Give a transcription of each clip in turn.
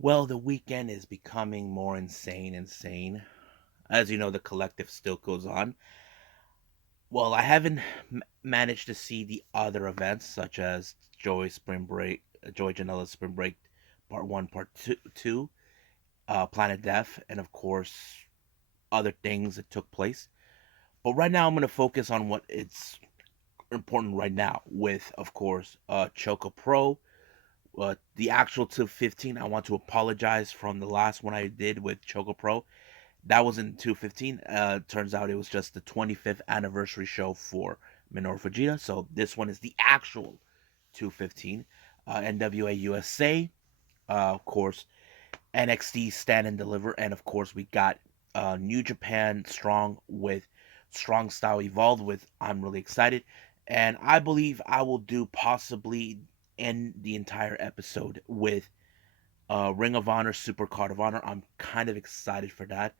Well, the weekend is becoming more insane. As you know, the collective still goes on. Well, I haven't managed to see the other events, such as Joy Janela's Spring Break Part 1, Part 2, Planet Death, and of course, other things that took place. But right now, I'm going to focus on what it's important right now with, of course, ChocoPro. The actual 215, I want to apologize from the last one I did with ChocoPro. That was in 215. Turns out it was just the 25th anniversary show for Minoru Fujita. So this one is the actual 215. NWA USA, of course, NXT Stand and Deliver, and of course we got New Japan Strong with Strong Style Evolved. With I'm really excited, and I believe I will do possibly end the entire episode with Ring of Honor Supercard of Honor. I'm kind of excited for that.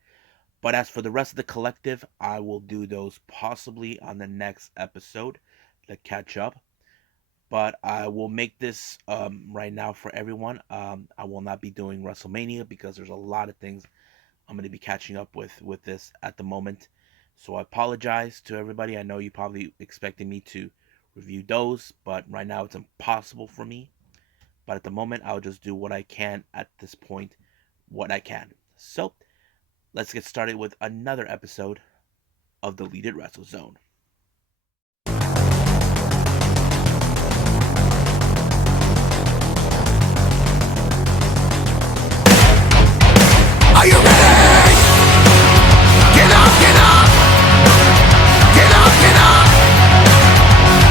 But as for the rest of the collective, I will do those possibly on the next episode to catch up. But I will make this right now for everyone. I will not be doing WrestleMania because there's a lot of things I'm going to be catching up with this at the moment. So I apologize to everybody. I know you probably expected me to review those, but right now it's impossible for me. But at the moment, I'll just do what I can at this point, what I can. So let's get started with another episode of the Lead It Wrestle Zone. Are you ready? Get up, get up! Get up, get up!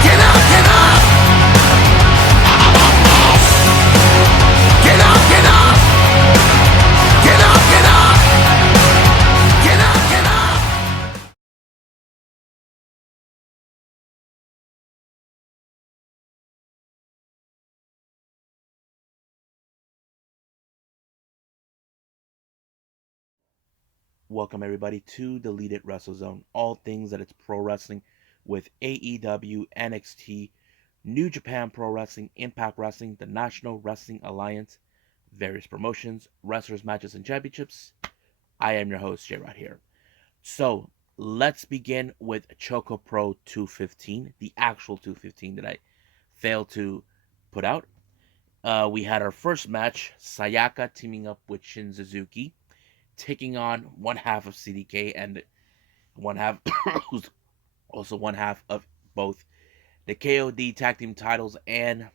Get up, get up! Get up, get up! Get up, get up! Get up, get up! Welcome everybody to the Lead It Wrestle Zone. All things that it's pro wrestling with AEW, NXT, New Japan Pro Wrestling, Impact Wrestling, the National Wrestling Alliance, various promotions, wrestlers, matches, and championships. I am your host, J Rod here. So let's begin with Choco Pro 215, the actual 215 that I failed to put out. We had our first match, Sayaka teaming up with Shin Suzuki, taking on one half of CDK and one half, who's also one half of both the KOD tag team titles and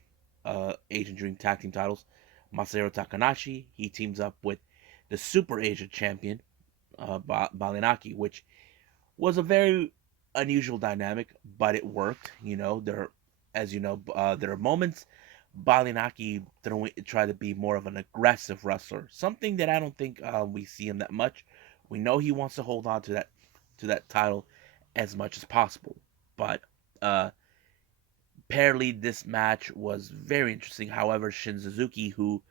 Asian Dream tag team titles. Masahiro Takanashi, he teams up with the Super Asia champion, Balinaki, which was a very unusual dynamic, but it worked. As you know, there are moments Balinaki try to be more of an aggressive wrestler, something that I don't think we see him that much. We know he wants to hold on to that title as much as possible, but uh, apparently this match was very interesting. However, Shin Suzuki, who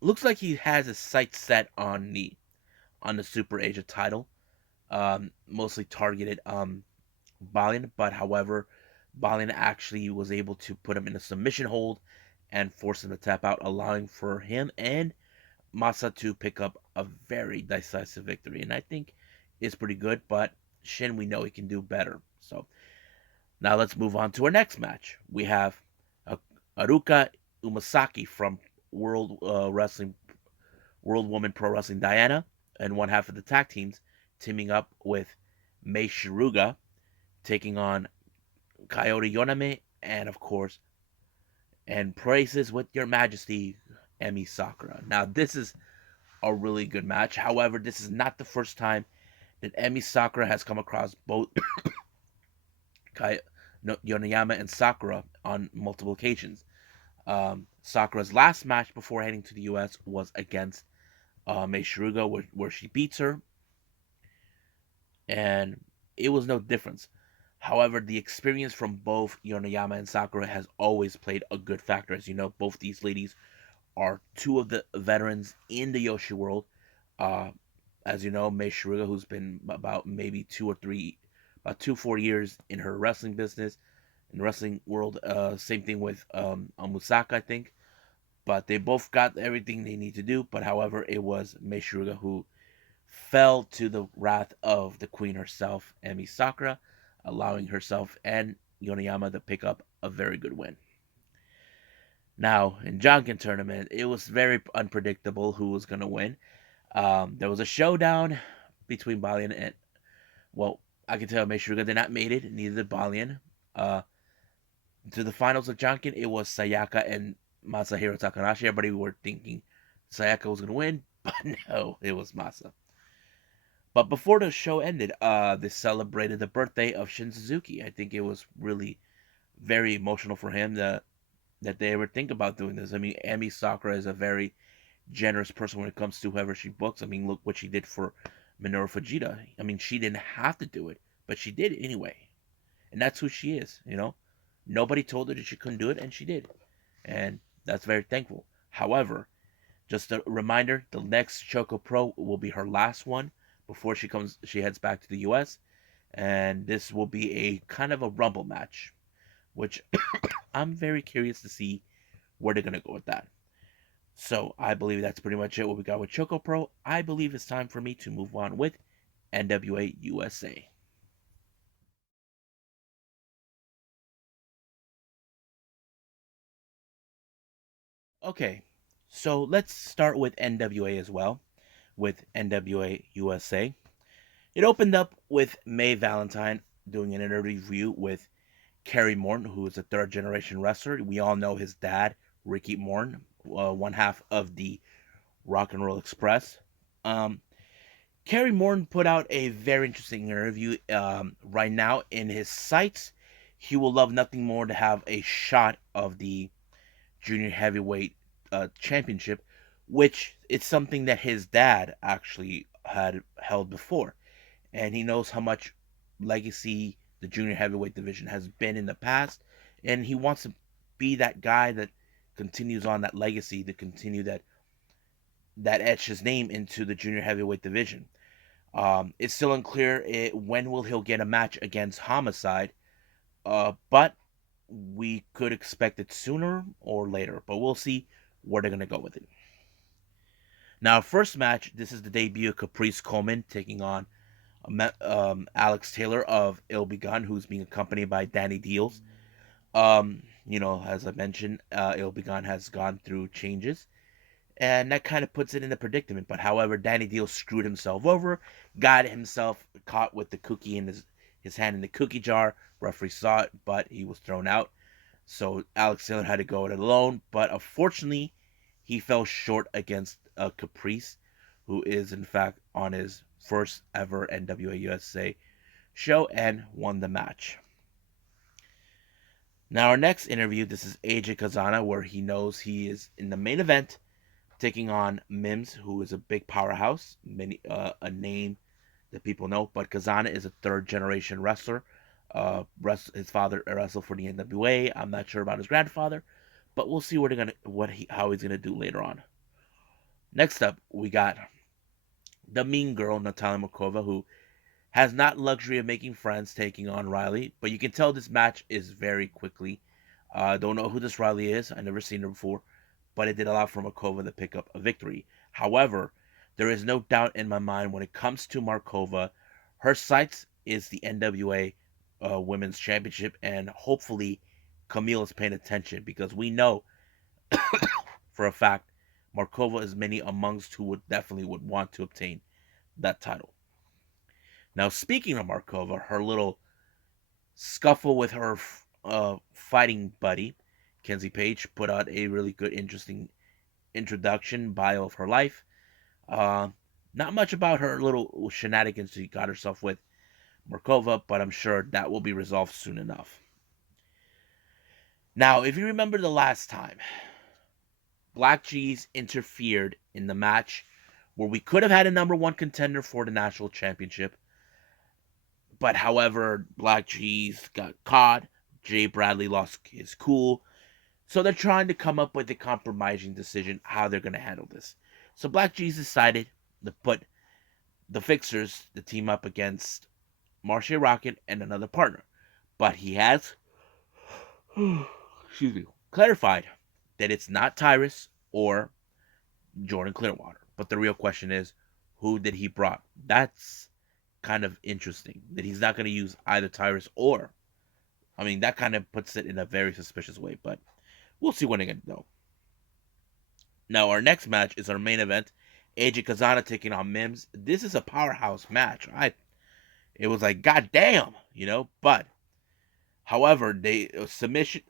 looks like he has his sights set on the Super Asia title, mostly targeted Balin, but however, Balin actually was able to put him in a submission hold and force him to tap out, allowing for him and Masa to pick up a very decisive victory. And I think it's pretty good, but Shin, we know he can do better. So now let's move on to our next match. We have Aruka Umasaki from World Woman Pro Wrestling Diana, and one half of the tag teams teaming up with Mei Shiruga, taking on Coyote Yoname, and of course, and praises with your majesty, Emi Sakura. Now, this is a really good match. However, this is not the first time that Emi Sakura has come across both Yonayama and Sakura on multiple occasions. Sakura's last match before heading to the US was against Mei Shiruga, where she beats her, and it was no difference. However, the experience from both Yonayama and Sakura has always played a good factor. As you know, both these ladies are two of the veterans in the Yoshi world. Uh, as you know, Mei Shiruga, who's been about maybe 2 4 years in her wrestling business, in the wrestling world. Same thing with Musaka, I think. but they both got everything they need to do. But however, it was Mei Suruga who fell to the wrath of the queen herself, Emi Sakura, allowing herself and Yoneyama to pick up a very good win. Now, in Janken tournament, it was very unpredictable who was going to win. There was a showdown between Balian and, well, I can tell Mei Suruga did not made it, neither did Balian. To the finals of Janken, it was Sayaka and Masahiro Takanashi. Everybody were thinking Sayaka was going to win, but no, it was Masa. But before the show ended, they celebrated the birthday of Shin Suzuki. I think it was really very emotional for him that they ever think about doing this. I mean, Emi Sakura is a very generous person when it comes to whoever she books. I mean, look what she did for Minoru Fujita. I mean, she didn't have to do it, but she did it anyway. And that's who she is, you know? Nobody told her that she couldn't do it, and she did. And that's very thankful. However, just a reminder, the next ChocoPro will be her last one before she heads back to the US. And this will be a kind of a rumble match, which I'm very curious to see where they're going to go with that. So I believe that's pretty much it what we got with ChocoPro. I believe it's time for me to move on with NWA USA. Okay, so let's start with NWA as well, with NWA USA. It opened up with May Valentine doing an interview with Kerry Morton, who is a third generation wrestler. We all know his dad, Ricky Morton, one half of the Rock and Roll Express. Um, Kerry Morton put out a very interesting interview. Right now, in his sights, he will love nothing more to have a shot of the junior heavyweight championship, which it's something that his dad actually had held before, and he knows how much legacy the junior heavyweight division has been in the past, and he wants to be that guy that continues on that legacy, to continue that etch his name into the junior heavyweight division. It's still unclear when will he'll get a match against Homicide, but we could expect it sooner or later. But we'll see where they're gonna go with it. Now, first match. This is the debut of Caprice Coleman taking on Alex Taylor of Ill Begun, who's being accompanied by Danny Deals. As I mentioned, Ill Begun has gone through changes, and that kind of puts it in a predicament. But however, Danny Deal screwed himself over, got himself caught with the cookie in his hand in the cookie jar. Referee saw it, but he was thrown out. So Alex Taylor had to go it alone. But unfortunately, he fell short against Caprice, who is in fact on his first ever NWA USA show, and won the match. Now our next interview, this is AJ Cazana, where he knows he is in the main event taking on Mims, who is a big powerhouse, a name that people know. But Cazana is a third generation wrestler. His father wrestled for the NWA. I'm not sure about his grandfather, but we'll see how he's gonna do later on. Next up, we got the mean girl Natalia Markova, who has not luxury of making friends, taking on Riley. But you can tell this match is very quickly. Don't know who this Riley is. I never seen her before, but it did allow for Markova to pick up a victory. However, there is no doubt in my mind when it comes to Markova, her sights is the NWA Women's Championship, and hopefully Camille is paying attention, because we know for a fact Markova is many amongst who would want to obtain that title. Now, speaking of Markova, her little scuffle with her fighting buddy, Kenzie Page, put out a really good, interesting introduction bio of her life. Not much about her little shenanigans she got herself with Markova, but I'm sure that will be resolved soon enough. Now, if you remember the last time, Black G's interfered in the match where we could have had a number one contender for the national championship. But however, Black G's got caught. Jay Bradley lost his cool. So they're trying to come up with a compromising decision how they're going to handle this. So Black G's decided to put the Fixers, the team up against Marche Rocket and another partner. But he has excuse me, clarified that it's not Tyrus or Jordan Clearwater. But the real question is, who did he brought? That's kind of interesting. That he's not going to use either Tyrus or. I mean, that kind of puts it in a very suspicious way, but we'll see when again, though. Now, our next match is our main event. AJ Cazana taking on Mims. This is a powerhouse match. It was like, goddamn, But, however, they submission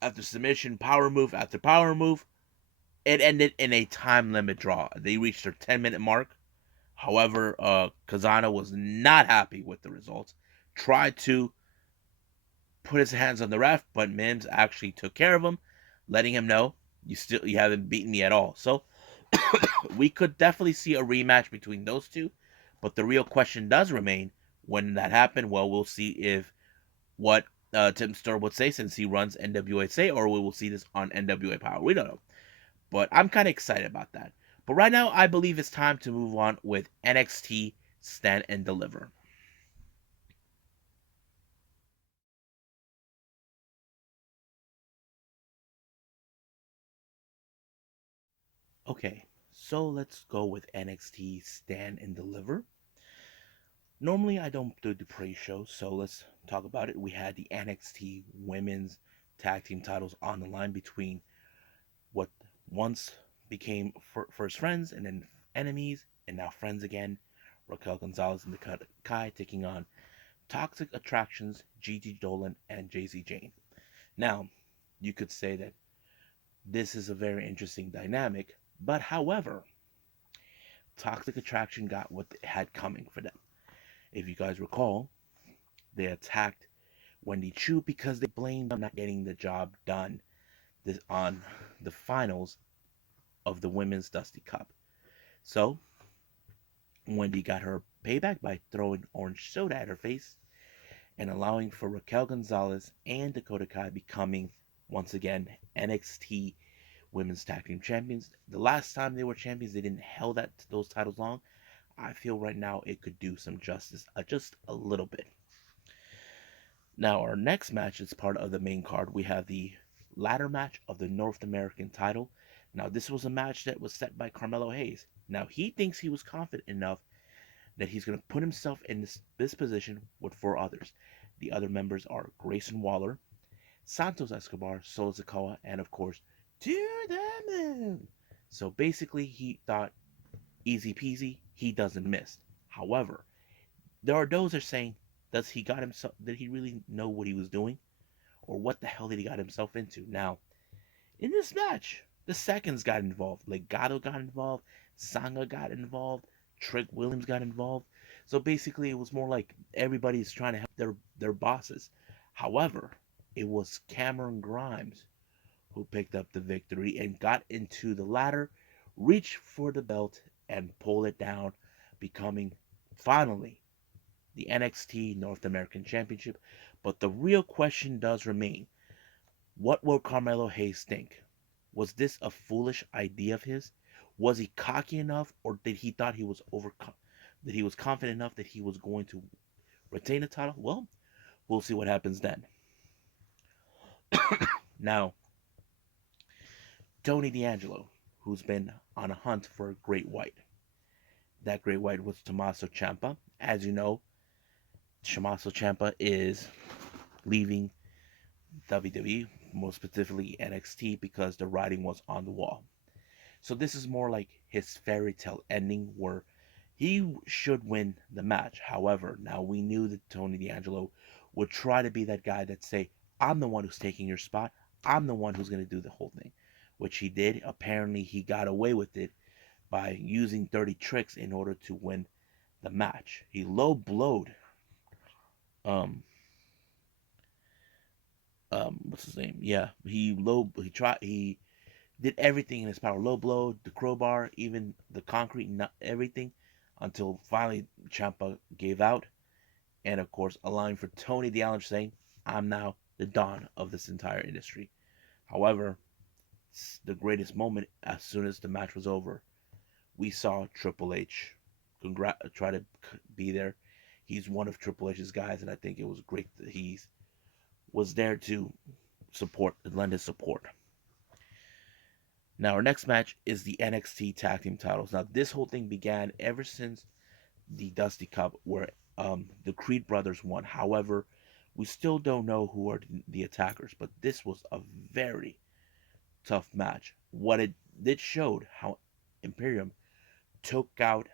after submission, power move after power move, it ended in a time limit draw. They reached their 10-minute mark. However, Kazana was not happy with the results. Tried to put his hands on the ref, but Mims actually took care of him, letting him know you haven't beaten me at all. So we could definitely see a rematch between those two. But the real question does remain when that happened. Well, we'll see if what Tim Storr would say since he runs NWA USA, or we will see this on NWA Power. We don't know. But I'm kind of excited about that. But right now, I believe it's time to move on with NXT Stand and Deliver. Okay, so let's go with NXT Stand and Deliver. Normally, I don't do the pre-show, so let's talk about it. We had the NXT Women's Tag Team titles on the line between what once became first friends and then enemies, and now friends again. Raquel Gonzalez and Dakota Kai taking on Toxic Attractions, Gigi Dolan, and JC Jane. Now, you could say that this is a very interesting dynamic, but however, Toxic Attraction got what they had coming for them. If you guys recall, they attacked Wendy Chu because they blamed them not getting the job done on the finals of the Women's Dusty Cup. So, Wendy got her payback by throwing orange soda at her face and allowing for Raquel Gonzalez and Dakota Kai becoming, once again, NXT Women's Tag Team Champions. The last time they were champions, they didn't held those titles long. I feel right now it could do some justice, just a little bit. Now, our next match is part of the main card. We have the ladder match of the North American title. Now, this was a match that was set by Carmelo Hayes. Now, he thinks he was confident enough that he's going to put himself in this position with 4 others. The other members are Grayson Waller, Santos Escobar, Solo Sikoa, and of course, To the Moon. So basically, he thought, easy peasy, he doesn't miss. However, there are those that are saying, did he really know what he was doing? Or what the hell did he got himself into? Now, in this match, the seconds got involved. Legado got involved. Sanga got involved. Trick Williams got involved. So basically, it was more like everybody's trying to help their bosses. However, it was Cameron Grimes who picked up the victory and got into the ladder, reached for the belt, and pulled it down, becoming finally the NXT North American Championship. But the real question does remain, what will Carmelo Hayes think? Was this a foolish idea of his? Was he cocky enough, or did he thought he was that he was confident enough that he was going to retain the title? Well, we'll see what happens then. Now, Tony D'Angelo, who's been on a hunt for a great white. That great white was Tommaso Ciampa. As you know, Tommaso Ciampa is leaving WWE, most specifically NXT, because the writing was on the wall. So this is more like his fairy tale ending where he should win the match. However, now we knew that Tony D'Angelo would try to be that guy that say, I'm the one who's taking your spot. I'm the one who's going to do the whole thing, which he did. Apparently, he got away with it by using dirty tricks in order to win the match. He low blowed um what's his name? Yeah, he did everything in his power. Low blow, the crowbar, even the concrete, not everything, until finally Ciampa gave out. And of course, allowing for Tony D'Angelo saying, I'm now the dawn of this entire industry. However, the greatest moment, as soon as the match was over, we saw Triple H try to be there. He's one of Triple H's guys, and I think it was great that he was there to lend his support. Now, our next match is the NXT Tag Team titles. Now, this whole thing began ever since the Dusty Cup, where the Creed brothers won. However, we still don't know who are the attackers, but this was a very tough match. What it did showed how Imperium took out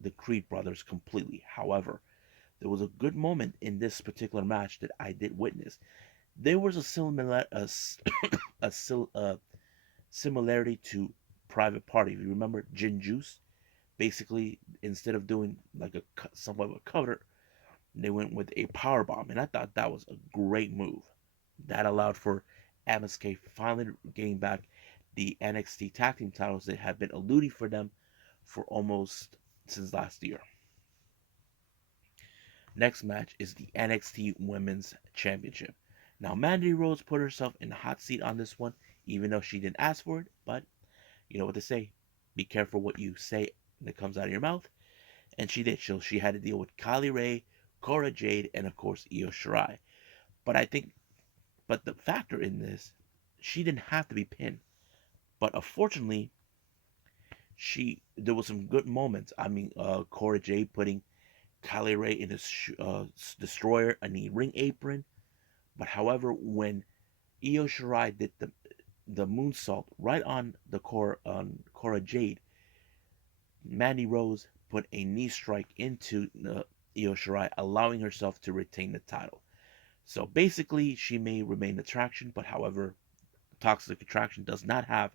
the Creed brothers completely. However, there was a good moment in this particular match that I did witness. There was a similarity to Private Party. If you remember Gin Juice, basically instead of doing like a somewhat of a cover, they went with a power bomb, and I thought that was a great move. That allowed for MSK finally to gain back the NXT Tag Team titles that had been eluding for them for almost since last year. Next match is the NXT Women's Championship. Now, Mandy Rose put herself in the hot seat on this one, even though she didn't ask for it. But you know what they say: be careful what you say that comes out of your mouth. And she did. So she had to deal with Kylie Ray, Cora Jade, and of course Io Shirai. But I think, but the factor in this, she didn't have to be pinned. But unfortunately, there was some good moments. I mean, Cora Jade putting Kylie Ray in his destroyer and the ring apron. But however, when Io Shirai did the moonsault right on the Cora Jade, Mandy Rose put a knee strike into Io Shirai, allowing herself to retain the title. So basically, she may remain attraction, but however, Toxic Attraction does not have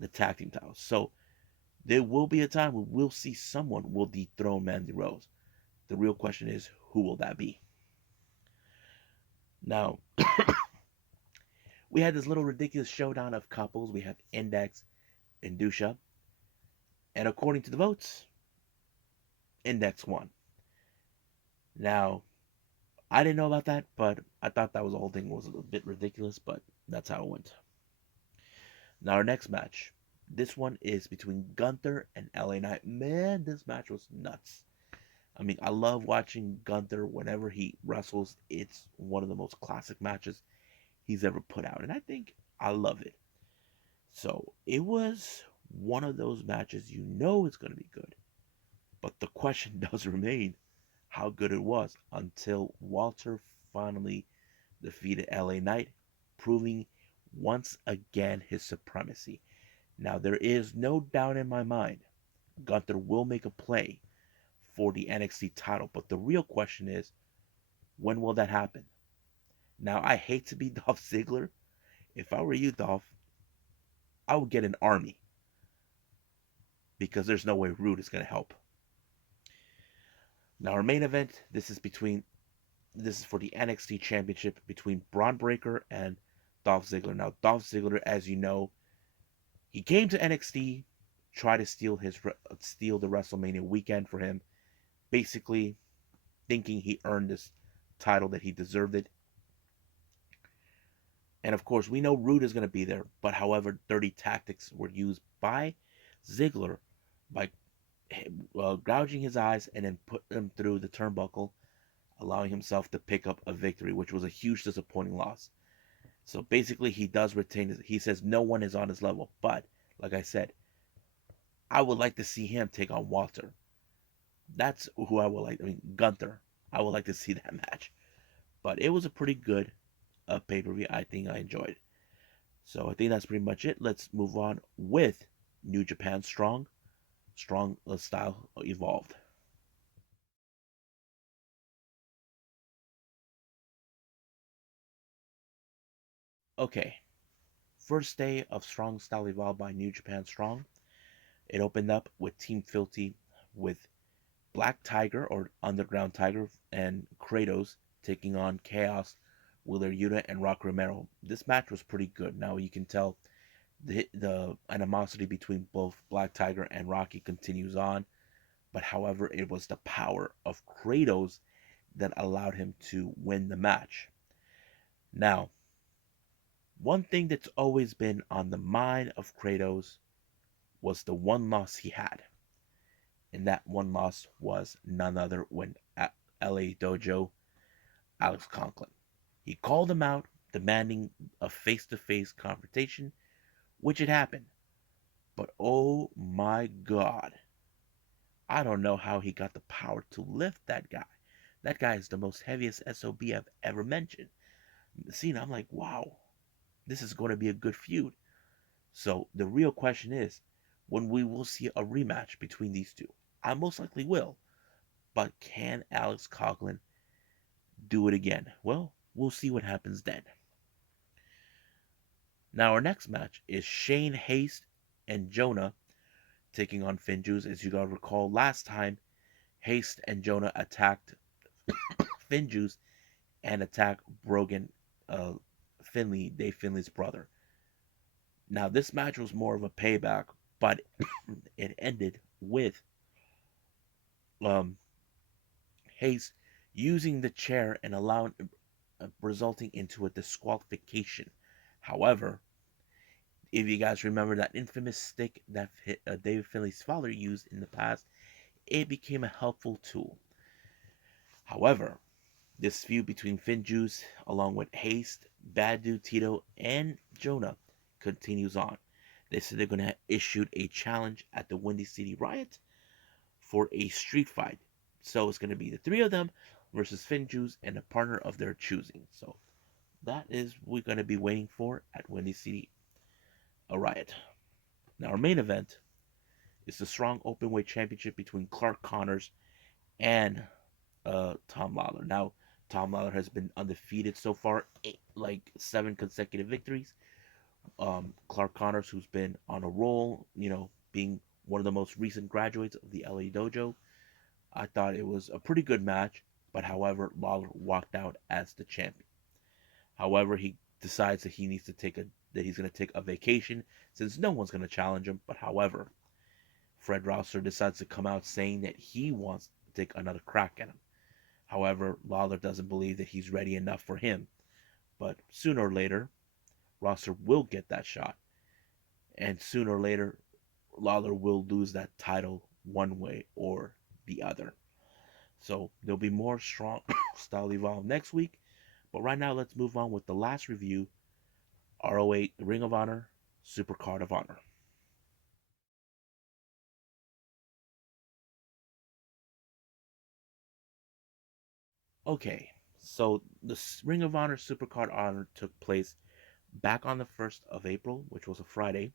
the tag team title. So there will be a time when we'll see someone will dethrone Mandy Rose. The real question is, who will that be? Now, we had this little ridiculous showdown of couples. We have Index and Dusha. And according to the votes, Index won. Now, I didn't know about that, but I thought that was the whole thing was a bit ridiculous, but that's how it went. Now, our next match. This one is between Gunther and LA Knight. Man, this match was nuts. I mean, I love watching Gunther whenever he wrestles. It's one of the most classic matches he's ever put out, and I think I love it. So it was one of those matches you know it's going to be good, but the question does remain how good it was until Walter finally defeated LA Knight, proving once again his supremacy. Now there is no doubt in my mind Gunther will make a play for the NXT title, but the real question is, when will that happen? Now I hate to be Dolph Ziggler. If I were you, Dolph, I would get an army because there's no way Rude is going to help. Now our main event, this is for the NXT Championship between Braun Breaker and Dolph Ziggler. Now Dolph Ziggler, as you know, he came to NXT, tried to steal the WrestleMania weekend for him, basically thinking he earned this title, that he deserved it. And of course, we know Rude is going to be there, but however, dirty tactics were used by Ziggler by gouging his eyes and then put him through the turnbuckle, allowing himself to pick up a victory, which was a huge disappointing loss. So basically, he does retain he says no one is on his level, but like I said, I would like to see him take on Walter. That's who I would like. I mean, Gunther. I would like to see that match. But it was a pretty good pay-per-view. I think I enjoyed. So I think that's pretty much it. Let's move on with New Japan Strong. Strong style evolved. Okay. First day of Strong Style Evolved by New Japan Strong. It opened up with Team Filthy with Black Tiger or Underground Tiger and Kratos taking on Chaos, Wheeler Yuta, and Rock Romero. This match was pretty good. Now you can tell the animosity between both Black Tiger and Rocky continues on, but however, it was the power of Kratos that allowed him to win the match. Now, one thing that's always been on the mind of Kratos was the one loss he had. And that one loss was none other when at LA Dojo, Alex Conklin. He called him out, demanding a face to face confrontation, which had happened. But oh my God, I don't know how he got the power to lift that guy. That guy is the most heaviest SOB I've ever mentioned. Cena, I'm like, wow, this is going to be a good feud. So the real question is, when we will see a rematch between these two. I most likely will, but can Alex Coughlin do it again? Well, we'll see what happens then. Now our next match is Shane Haste and Jonah taking on Finjuice. As you gotta recall, last time Haste and Jonah attacked Finjuice and attacked Brogan Finley, Dave Finley's brother. Now this match was more of a payback, but it ended with um, Hayes using the chair and allowing resulting into a disqualification. However, if you guys remember that infamous stick that David Finley's father used in the past, it became a helpful tool. However, this feud between Finjuice, along with Haste, Bad Dude Tito, and Jonah, continues on. They said they're going to issue a challenge at the Windy City Riot for a street fight. So it's going to be the three of them versus Finjuice and a partner of their choosing. So that is what we're going to be waiting for at Windy City Riot. Now our main event is the Strong Openweight Championship between Clark Connors and Tom Lawler. Now Tom Lawler has been undefeated so far, 7 consecutive victories. Clark Connors, who's been on a roll, being one of the most recent graduates of the LA Dojo. I thought it was a pretty good match, but however, Lawler walked out as the champion. However, he decides that he's going to take a vacation since no one's going to challenge him. But however, Fred Rosser decides to come out saying that he wants to take another crack at him. However, Lawler doesn't believe that he's ready enough for him. But sooner or later, Rosser will get that shot. And sooner or later, Lawler will lose that title one way or the other. So there'll be more strong style evolve next week. But right now, let's move on with the last review, ROH Ring of Honor, Supercard of Honor. Okay, so the Ring of Honor Supercard Honor took place back on the 1st of April, which was a Friday.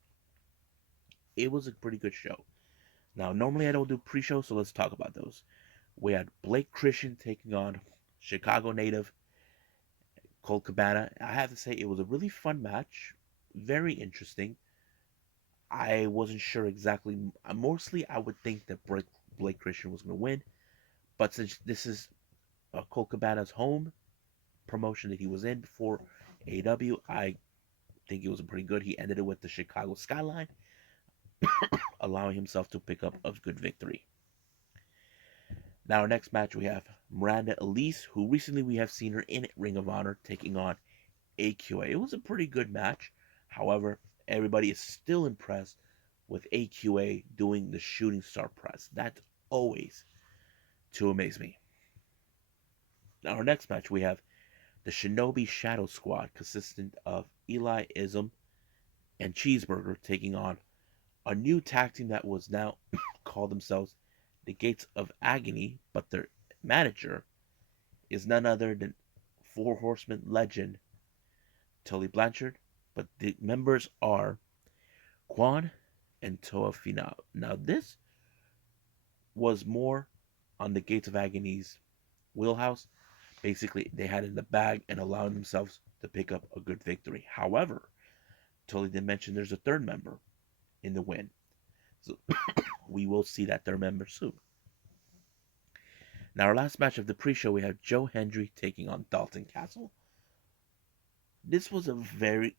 It was a pretty good show. Now, normally I don't do pre-show, so let's talk about those. We had Blake Christian taking on Chicago native Colt Cabana. I have to say it was a really fun match, very interesting. I wasn't sure exactly. Mostly, I would think that Blake Christian was going to win, but since this is Colt Cabana's home promotion that he was in before AEW, I think it was pretty good. He ended it with the Chicago skyline, allowing himself to pick up a good victory. Now, our next match, we have Miranda Elise, who recently we have seen her in Ring of Honor taking on AQA. It was a pretty good match. However, everybody is still impressed with AQA doing the shooting star press. That's always to amaze me. Now, our next match, we have the Shinobi Shadow Squad, consistent of Eli Ism and Cheeseburger, taking on a new tag team that was now called themselves the Gates of Agony, but their manager is none other than Four Horsemen legend Tully Blanchard, but the members are Quan and Toa Finau. Now this was more on the Gates of Agony's wheelhouse. Basically, they had it in the bag and allowed themselves to pick up a good victory. However, Tully did mention there's a third member in the win. So we will see that third member soon. Now, our last match of the pre-show, we have Joe Hendry taking on Dalton Castle. This was a very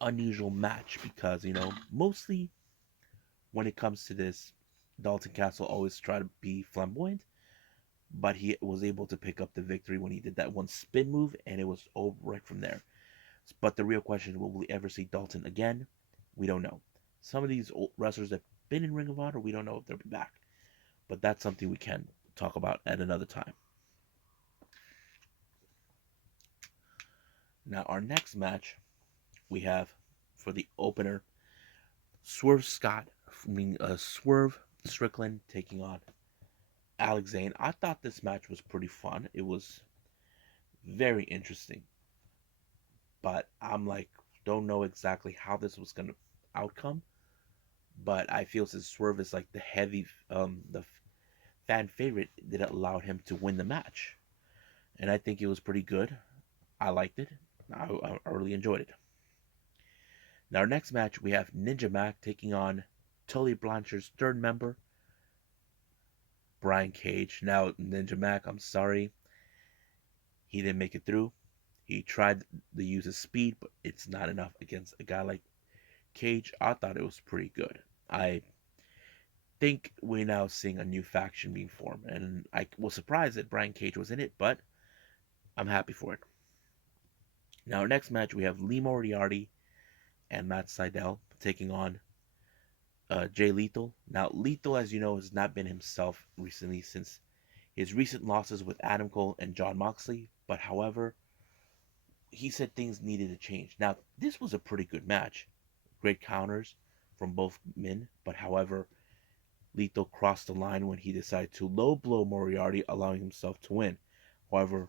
unusual match because, mostly when it comes to this, Dalton Castle always try to be flamboyant, but he was able to pick up the victory when he did that one spin move, and it was over right from there. But the real question is, will we ever see Dalton again? We don't know. Some of these old wrestlers that have been in Ring of Honor, we don't know if they'll be back. But that's something we can talk about at another time. Now, our next match, we have for the opener. Swerve Strickland taking on Alex Zane. I thought this match was pretty fun. It was very interesting, but I'm like, don't know exactly how this was gonna outcome. But I feel since Swerve is like the fan favorite, that it allowed him to win the match, and I think it was pretty good. I liked it. I really enjoyed it. Now, our next match, we have Ninja Mac taking on Tully Blanchard's third member, Brian Cage. Now, Ninja Mac, I'm sorry, he didn't make it through. He tried to use his speed, but it's not enough against a guy like Cage. I thought it was pretty good. I think we're now seeing a new faction being formed, and I was surprised that Brian Cage was in it, but I'm happy for it. Now, our next match, we have Lee Moriarty and Matt Sydal taking on Jay Lethal. Now, Lethal, as you know, has not been himself recently since his recent losses with Adam Cole and John Moxley. But however, he said things needed to change. Now, this was a pretty good match. Great counters from both men. But however, Lethal crossed the line when he decided to low blow Moriarty, allowing himself to win. However,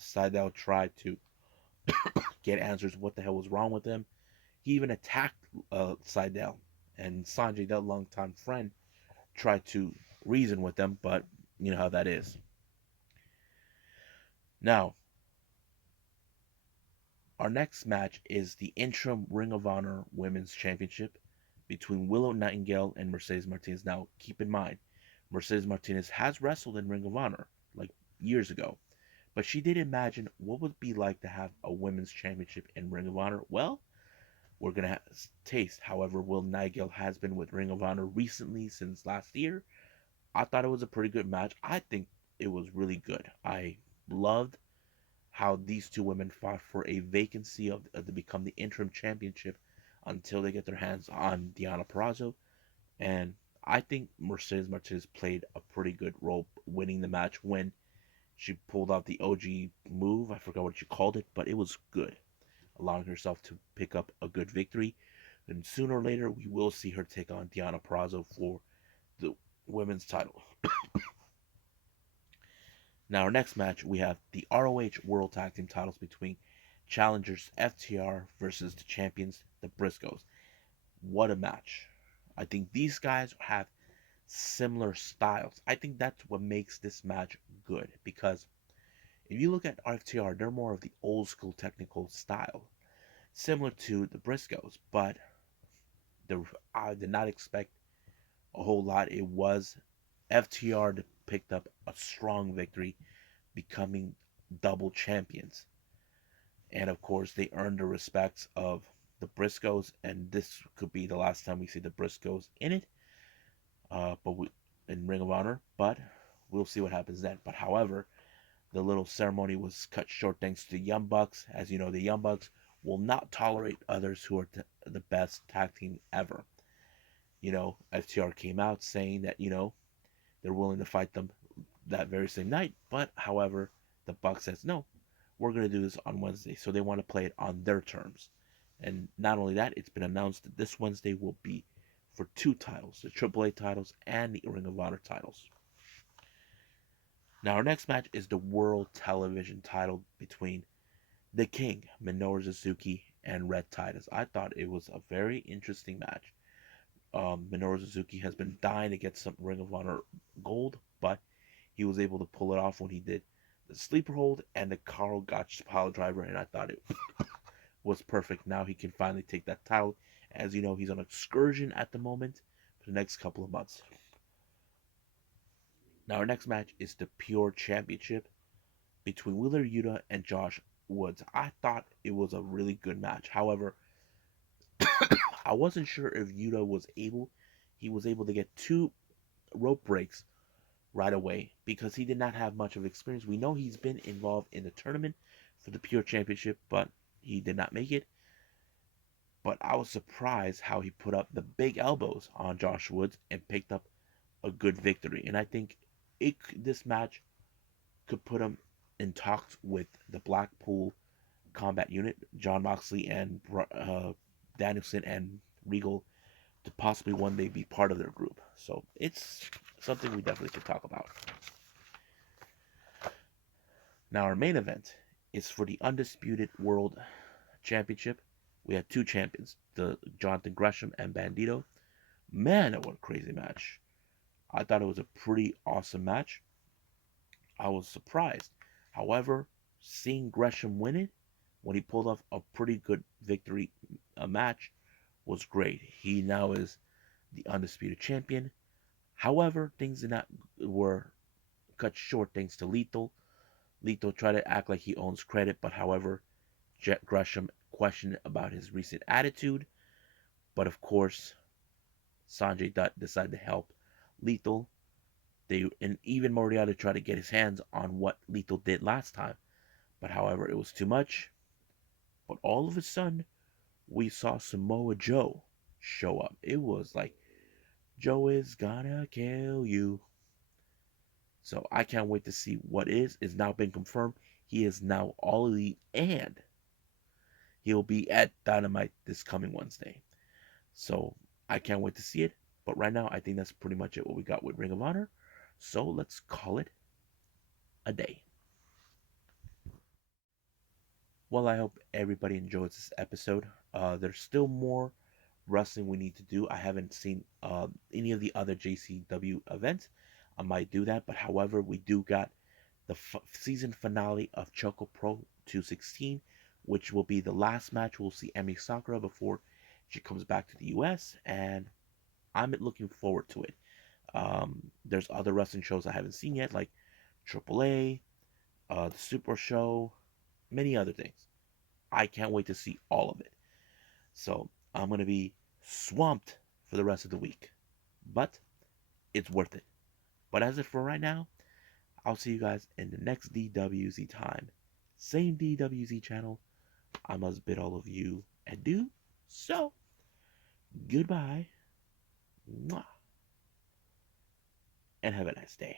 Sydal tried to get answers what the hell was wrong with him. He even attacked Sydal, and Sanjay, that longtime friend, tried to reason with them, but you know how that is. Now, our next match is the interim Ring of Honor Women's Championship between Willow Nightingale and Mercedes Martinez. Now, keep in mind, Mercedes Martinez has wrestled in Ring of Honor like years ago, but she did imagine what would it be like to have a women's championship in Ring of Honor. Well, we're gonna taste. However, Will Nightingale has been with Ring of Honor recently since last year. I thought it was a pretty good match. I think it was really good. I loved how these two women fought for a vacancy to become the interim championship until they get their hands on Deonna Purrazzo. And I think Mercedes Martinez played a pretty good role winning the match when she pulled out the OG move. I forgot what she called it, but it was good, allowing herself to pick up a good victory. And sooner or later, we will see her take on Deonna Purrazzo for the women's title. Now, our next match, we have the ROH World Tag Team titles between challengers FTR versus the champions, the Briscoes. What a match. I think these guys have similar styles. I think that's what makes this match good because if you look at FTR, they're more of the old school technical style, similar to the Briscoes, but I did not expect a whole lot. It was FTR that picked up a strong victory, becoming double champions. And of course, they earned the respects of the Briscoes, and this could be the last time we see the Briscoes in it, in Ring of Honor. But we'll see what happens then. But however, the little ceremony was cut short thanks to the Young Bucks. As you know, the Young Bucks will not tolerate others who are the best tag team ever. FTR came out saying that they're willing to fight them that very same night. But however, the Bucks says no, we're going to do this on Wednesday. So they want to play it on their terms. And not only that, it's been announced that this Wednesday will be for two titles, the AAA titles and the Ring of Honor titles. Now our next match is the World Television title between the King, Minoru Suzuki, and Red Titus. I thought it was a very interesting match. Minoru Suzuki has been dying to get some Ring of Honor gold, but he was able to pull it off when he did the sleeper hold and the Carl Gotch pile driver, and I thought it was perfect. Now he can finally take that title. As you know, he's on excursion at the moment for the next couple of months. Now our next match is the Pure Championship between Wheeler Yuta and Josh Woods. I thought it was a really good match. However, I wasn't sure if Yuta he was able to get two rope breaks right away because he did not have much of experience. We know he's been involved in the tournament for the Pure Championship, but he did not make it. But I was surprised how he put up the big elbows on Josh Woods and picked up a good victory. And I think this match could put him in talks with the Blackpool Combat Unit, John Moxley and Danielson and Regal to possibly one day be part of their group. So it's something we definitely could talk about. Now our main event is for the Undisputed World Championship. We had two champions, the Jonathan Gresham and Bandito. Man, that was a crazy match. I thought it was a pretty awesome match. I was surprised. However, seeing Gresham win it when he pulled off a pretty good victory a match was great. He now is the undisputed champion. However, things did not were cut short thanks to Lethal. Lethal tried to act like he owns credit, but however, Gresham questioned about his recent attitude. But of course, Sanjay Dutt decided to help Lethal. And even Moriarty tried to get his hands on what Lethal did last time. But however, it was too much. But all of a sudden, we saw Samoa Joe show up. It was like, Joe is gonna kill you. So I can't wait to see what is. It's now been confirmed. He is now All Elite and he'll be at Dynamite this coming Wednesday. So I can't wait to see it. But right now, I think that's pretty much it what we got with Ring of Honor. So let's call it a day. Well, I hope everybody enjoys this episode. There's still more wrestling we need to do. I haven't seen any of the other JCW events. I might do that, but however, we do got the season finale of ChocoPro 216, which will be the last match. We'll see Emi Sakura before she comes back to the US, and I'm looking forward to it. There's other wrestling shows I haven't seen yet, like AAA, the Super Show, many other things. I can't wait to see all of it. So I'm going to be swamped for the rest of the week. But it's worth it. But as of for right now, I'll see you guys in the next DWZ time. Same DWZ channel. I must bid all of you adieu. So, goodbye. Mwah. And have a nice day.